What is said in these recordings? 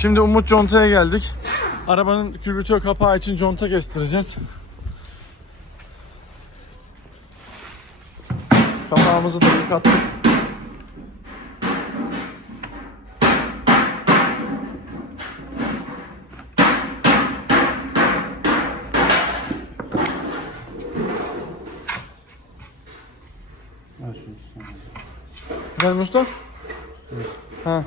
Şimdi Umut Conta'ya geldik. Arabanın kübütör kapağı için conta kestireceğiz. Kapağımızı da yıkattık. Gel Mustafa. Ha.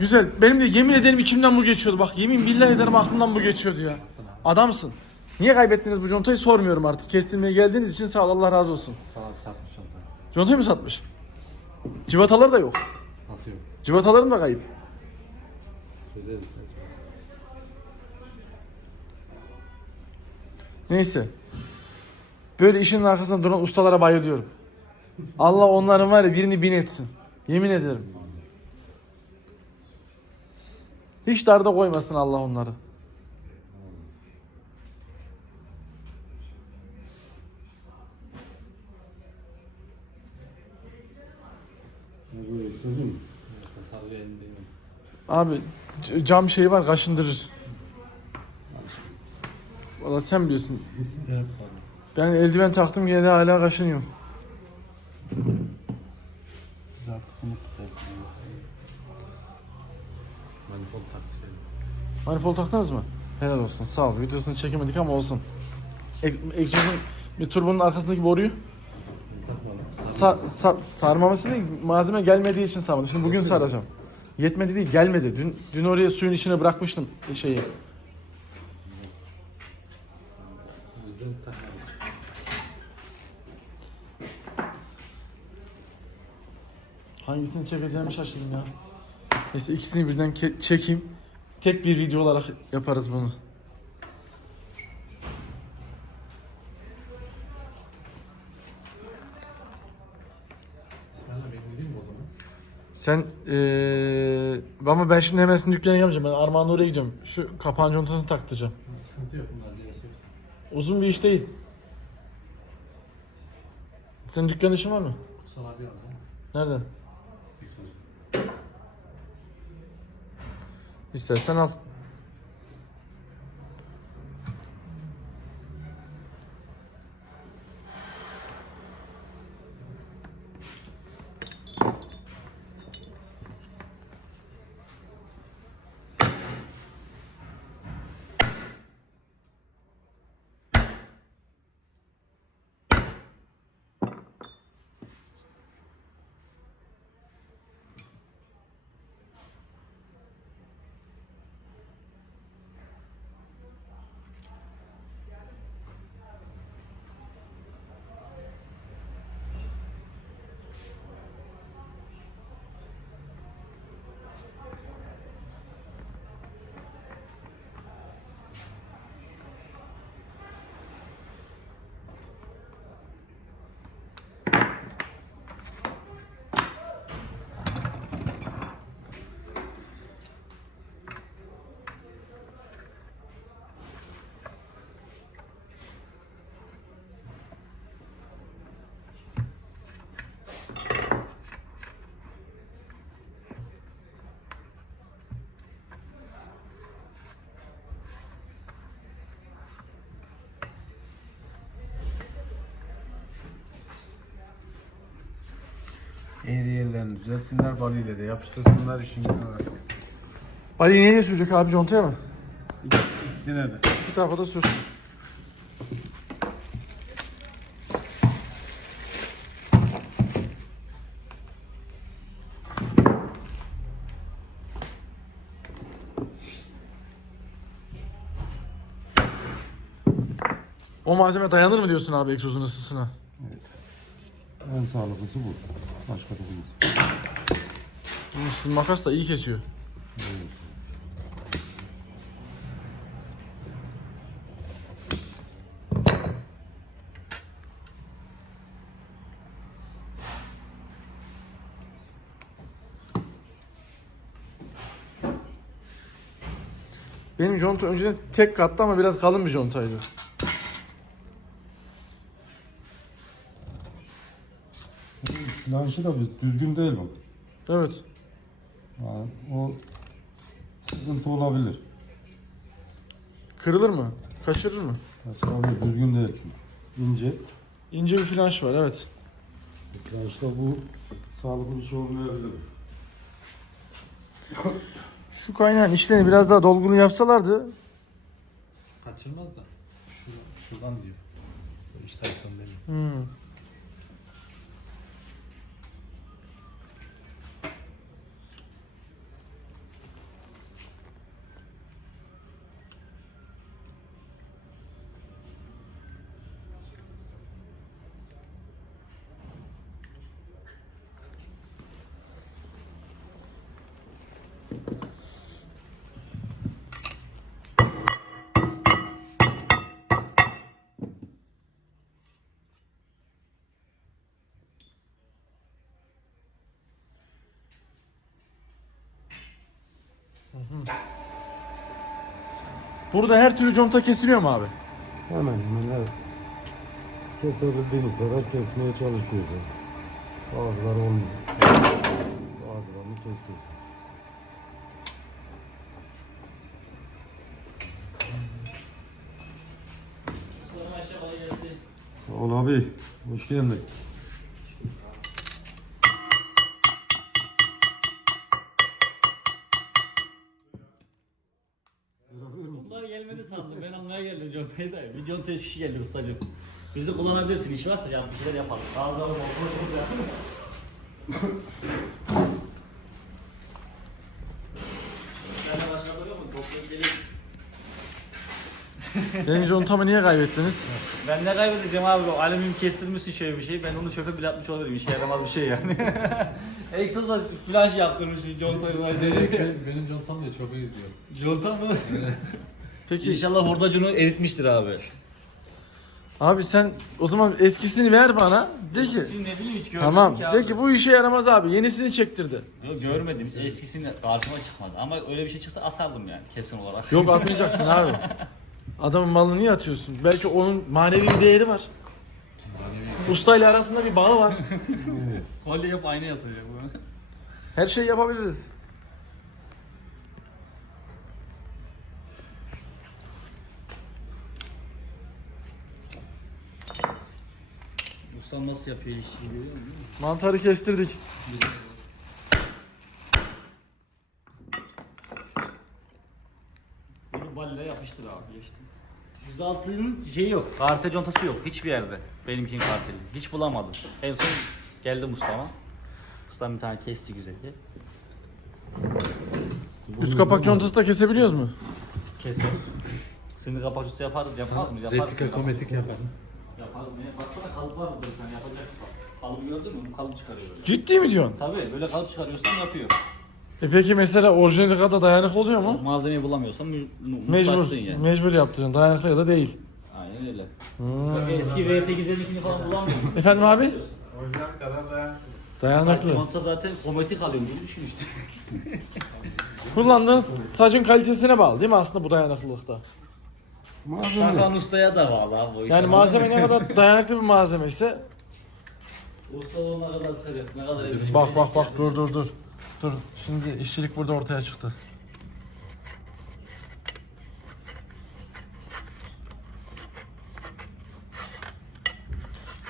Güzel. Benim de yemin ederim içimden bu geçiyordu. Bak yemin billahi ederim aklımdan bu geçiyordu ya. Adamsın. Niye kaybettiniz bu contayı sormuyorum artık. Kestirmeye geldiğiniz için sağ ol Allah razı olsun. Sana satmış oldu. Contayı mı satmış? Civatalar da yok. Nasıl yok? Civatalarım da kayıp. Güzel bir saç. Neyse. Böyle işin arkasında duran ustalara bayılıyorum. Allah onların var ya birini bin etsin. Yemin ederim. Hiç darda koymasın Allah onları. Abi cam şeyi var kaşındırır. Valla sen bilirsin. Ben eldiven taktım yine de hala kaşınıyorum. Siz unuttuk. Manifold taktık benim. Manifold taktınız mı? Helal olsun sağ ol. Videosunu çekemedik ama olsun. Ek- Egzozun bir turbonun arkasındaki boruyu sa- sa- sarmaması değil malzeme gelmediği için sarmadım. Şimdi bugün saracağım. Yetmedi değil gelmedi. Dün, dün oraya suyun içine bırakmıştım şeyi. Hangisini çekeceğimi şaşırdım ya. Neyse ikisini birden ke- çekeyim. Tek bir video olarak yaparız bunu. Sen eee ama ben şimdi hemen sizin dükkana gelmeyeceğim. Ben Armağan'la oraya gidiyorum. Şu kapağın contasını taktıracağım. Sıkıntı yok bunlar acelesi yok. Uzun bir iş değil. Senin dükkan işin var mı? Kutsal abi alacağım. Nereden? Bir sözüm. İstersen al. Eğri yerlerini düzelsinler, balıyla de yapıştırsınlar, işin gücünü rast gelsin. Ali nereye sürecek abi contaya mı? İkisine de. İki tarafa da sürsün. O malzeme dayanır mı diyorsun abi egzozun ısısına? En sağlıklısı bu. Başka da. Bu Sizin makas da iyi kesiyor. Benim conta önceden tek kattı ama biraz kalın bir contaydı. Flanşı da düzgün değil bak. Evet. Yani o sıkıntı olabilir. Kırılır mı? Kaçırır mı? Taşlar düzgün değil çünkü. İnce. İnce bir flanş var evet. Flanşta bu sağlıklı bir şey olmayabilir. Şu kaynağın içlerini biraz daha dolgulu yapsalardı Kaçırmaz da. Şu, şuradan diyor. İç taraftan demiyor. Hmm. Burada her türlü conta kesiliyor mu abi? Hemen hemen evet. Kesebildiğimiz kadar kesmeye çalışıyoruz. Bazıları olmuyor. Bazılarını kesiyoruz. Sağ ol abi. Hoş geldin. Bunlar gelmedi sandım. Ben almaya geldim contayı da. Bir conta kişi geldi ustacığım. Bizi kullanabilirsin. iş varsa ya bir şeyler yapalım. Bazıları kontrol yapalım. Sen de başka duruyor mu? Toplayıp geleyim. Benim contamı niye kaybettiniz? Ben ne kaybedeceğim abi? O alüminyum kestirmişsin şöyle bir şey. Ben onu çöpe bile atmış olurum. İşe yaramaz bir şey yani. Ekstra flash yaptırmış bir contayı. benim, benim contam da çok iyi diyor. Conta mı? Peki İnşallah hurdacını eritmiştir abi. abi sen o zaman eskisini ver bana. De ki Siz ne bileyim hiç görmedim tamam. ki abi. De ki bu işe yaramaz abi. Yenisini çektirdi. Yok görmedim. Eskisini karşıma çıkmadı. Ama öyle bir şey çıksa atardım yani kesin olarak. Yok atmayacaksın abi. Adamın malını niye atıyorsun? Belki onun manevi bir değeri var. Ustayla arasında bir bağı var. Kolye yap aynı yazıyor bu. Her şeyi yapabiliriz. Ustam nasıl yapıyor işçiyi görüyor musun? Mantarı kestirdik. Bunu 106'nın şeyi yok. Karte contası yok hiçbir yerde. Benimkinin karteli. Hiç bulamadım. En son geldim ustama. Ustam bir tane kesti güzelce. Üst kapak contası da kesebiliyoruz mu? Keser. Şimdi kapak üstü yaparız. Yapmaz mıyız? Yaparız. Replika kometik yapar. Yaparız. Ne? Baksana kalıp var burada bir tane yapacak. Kalıp gördün mü? Bu kalıp çıkarıyor böyle. Ciddi mi diyorsun? Tabii böyle kalıp çıkarıyorsan yapıyor. E peki mesela orijinali kadar dayanıklı oluyor mu? Malzemeyi bulamıyorsan mu- mu- Mecbur. muhtaçsın yani. Mecbur yaptıracaksın. Dayanıklı ya da değil. Aynen öyle. Hmm. Bak eski V8'lerini falan bulamıyorum. Efendim abi? Orijinal kadar da Dayanıklı. Monta zaten kometik alıyorum gibi düşün işte. Kullandığın sacın kalitesine bağlı değil mi aslında bu dayanıklılıkta? Malzeme. Sakan ustaya da bağlı abi bu iş. Yani malzeme ne kadar dayanıklı bir malzeme ise Usta da ona kadar sıcak, ne kadar ezik. Bak bak bak dur dur dur. Dur şimdi işçilik burada ortaya çıktı.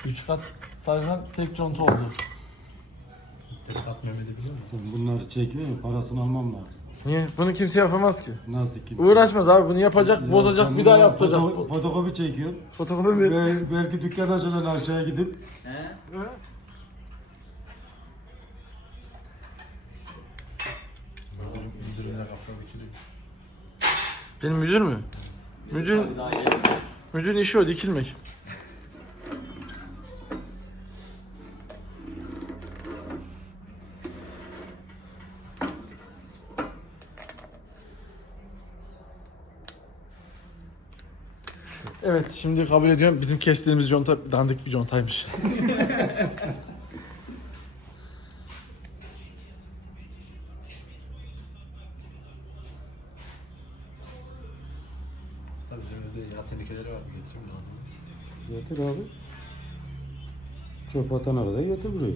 Üç kat sacdan tek conta oldu. Tek at Mehmet'i biliyor musun? Sen bunları mu? Parasını almam lazım. Niye? Bunu kimse yapamaz ki. Nasıl ki? Uğraşmaz abi bunu yapacak, Ya bozacak, sen bir daha yaptıracak. foto- fotokopi çekiyorsun. Fotokopi mi? Bel- belki dükkan açacaksın aşağıya gidip. He? Benim müdür mü? Gelin. müdürün işi o dikilmek. Evet şimdi kabul ediyorum bizim kestiğimiz conta dandik bir contaymış. Evde yağ tenekeleri var. Getireyim lazım. Getir abi. Çöp atana kadar getir buraya.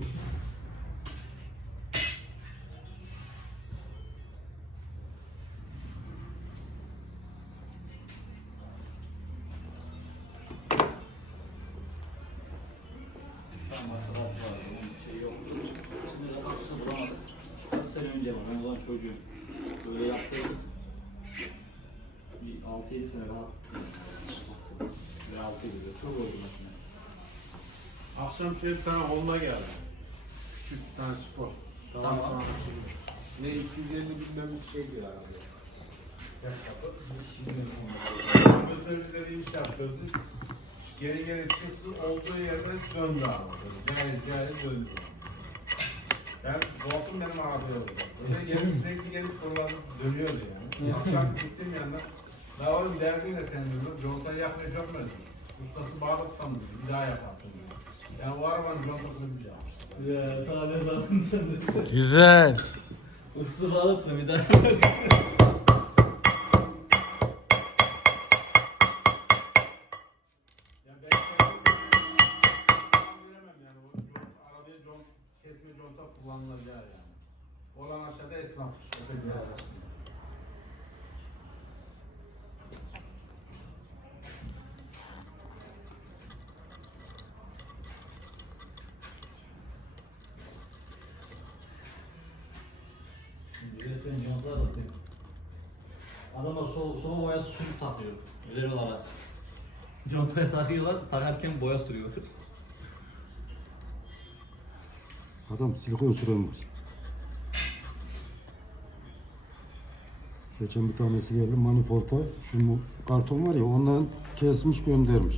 Akşam şöyle bir tane Honda geldi. Küçük bir tane spor. Tamam. şimdi. Ne 250 bilmem bir şey diyor abi. Gösterileri iş yaptırdı. Geri geri çıktı olduğu yerden döndü abi. Cahil cahil döndü. Ben korktum benim arabaya oldu. Öyle gelip sürekli gelip fırlatıp dönüyordu yani. Akşam gittim yanına. La oğlum derdin de sen diyor. Çok mu özledin? Ustası bağlattım diyor. Bir daha yaparsın diyor. Yani o arabanın contasını biz yapmıştık. Ya tane zaten. Güzel. Isır alıp da bir daha yaparsın. Ya ben kendim bilemem yani. O cont, arabaya cont, kesme conta kullanılacağı yani. Olan aşağıda esnaf. Öteki arasında. So soğuk boya su takıyor. Güzel olarak. Contaya takıyorlar, takarken boya sürüyor. Adam silikon süren var. Geçen bir tanesi geldi manifolda şu karton var ya ondan kesmiş göndermiş.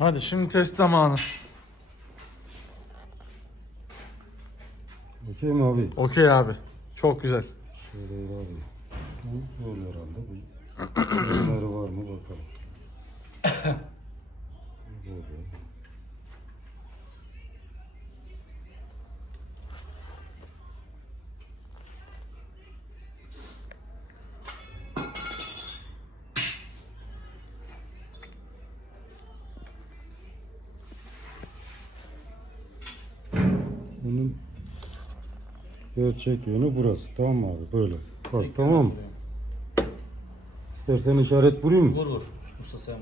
Hadi şimdi test zamanı. Okey mi abi? Okey abi. Çok güzel. Şöyle abi. Bu böyle herhalde. Bu var mı bakalım. Böyle. Bunun gerçek yönü burası. Tamam mı abi? Böyle. Bak tamam mı? İstersen işaret vurayım mı? Vur vur. Usta sen vur.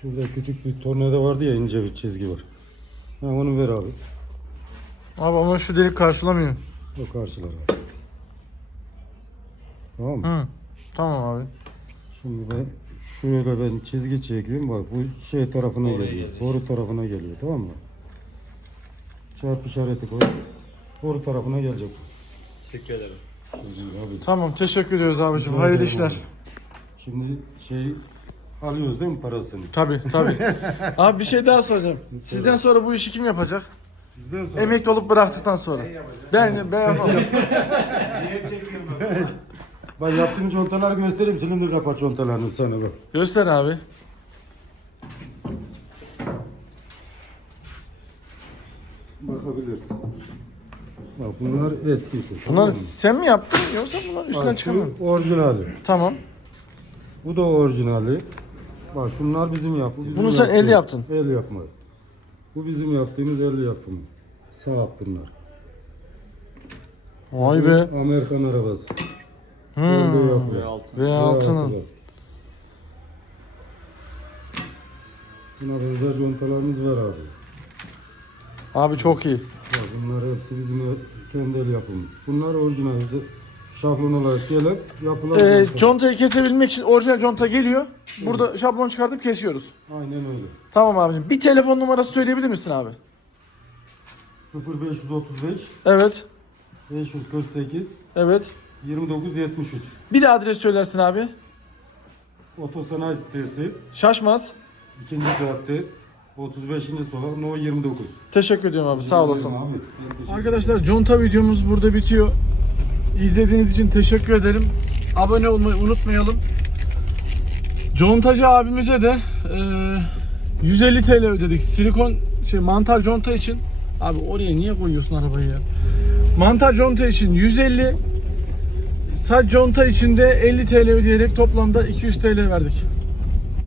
Şurada küçük bir tornavida vardı ya ince bir çizgi var. Ha onu ver abi. Abi ama şu delik karşılamıyor. O karşılar abi. Tamam mı? Hı. Tamam abi. Şimdi ben şöyle ben çizgi çekiyorum bak bu şey tarafına Oraya geliyor. Boru tarafına geliyor tamam mı? Çarpı işareti koy. Boru tarafına gelecek. Teşekkür ederim. Şimdi abi. Tamam teşekkür ediyoruz abicim. Hayırlı işler. Şimdi şey alıyoruz değil mi parasını? Tabi tabi. Abi bir şey daha soracağım. Sizden sonra bu işi kim yapacak? Bizden sonra. Emekli olup bıraktıktan sonra. Ben ben yapamam. Niye çekiyorsun bak? Yaptığım contaları göstereyim. Silindir kapat contalarını sana bak. Göster abi. Bakabilirsin. Bak bunlar eskisi. tamam Bunları mı? sen mi yaptın yoksa bunlar üstünden Bak, çıkamıyor şu orijinali. Tamam. Bu da orijinali. Bak şunlar bizim yap. bu bizim Bunu sen yaptığımız- el yaptın. El yapma. Bu bizim yaptığımız el yapımı. Saat bunlar. Vay Bu be. Amerikan arabası. Hmm. Elde yapıyor. V6'nın. V6'lar. Buna benzer contalarımız var abi. Abi çok iyi. Bak bunlar hepsi bizim kendi el yapımız. Bunlar orijinal. Şablon olarak gelen yapılan Ee, conta. contayı kesebilmek için orijinal conta geliyor. Burada şablon çıkartıp kesiyoruz. Aynen öyle. Tamam abicim. Bir telefon numarası söyleyebilir misin abi? 0535 Evet. 548 Evet. 2973 Bir de adres söylersin abi. Otosanayi sitesi Şaşmaz. 2. cadde 35. sokak No 29. Teşekkür ediyorum abi. Sağ olasın. Abi, Arkadaşlar conta videomuz burada bitiyor. İzlediğiniz için teşekkür ederim. Abone olmayı unutmayalım. Contacı abimize de e, 150 TL ödedik. Silikon şey mantar conta için. Abi oraya niye koyuyorsun arabayı ya? Mantar conta için 150 Saç conta için de 50 TL ödeyerek toplamda 200 TL verdik.